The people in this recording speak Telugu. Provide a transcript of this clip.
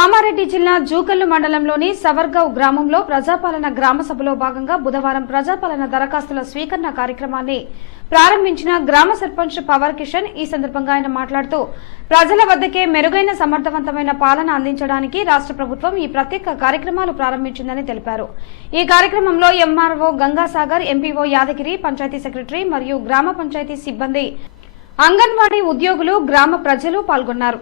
కామారెడ్డి జిల్లా జూకల్లు మండలంలోని సవర్గవ్ గ్రామంలో ప్రజాపాలన గ్రామ సభలో భాగంగా బుధవారం ప్రజాపాలన దరఖాస్తుల స్వీకరణ కార్యక్రమాన్ని ప్రారంభించిన గ్రామ సర్పంచ్ పవర్ కిషన్. ఈ సందర్భంగా ఆయన మాట్లాడుతూ ప్రజల వద్దకే మెరుగైన సమర్థవంతమైన పాలన అందించడానికి రాష్ట్ర ప్రభుత్వం ఈ ప్రత్యేక కార్యక్రమాలు ప్రారంభించిందని తెలిపారు. ఈ కార్యక్రమంలో MRO Gangasagar, MPO Yadagiri, panchayat secretary మరియు గ్రామ పంచాయతీ సిబ్బంది, అంగన్వాడీ ఉద్యోగులు, గ్రామ ప్రజలు పాల్గొన్నారు.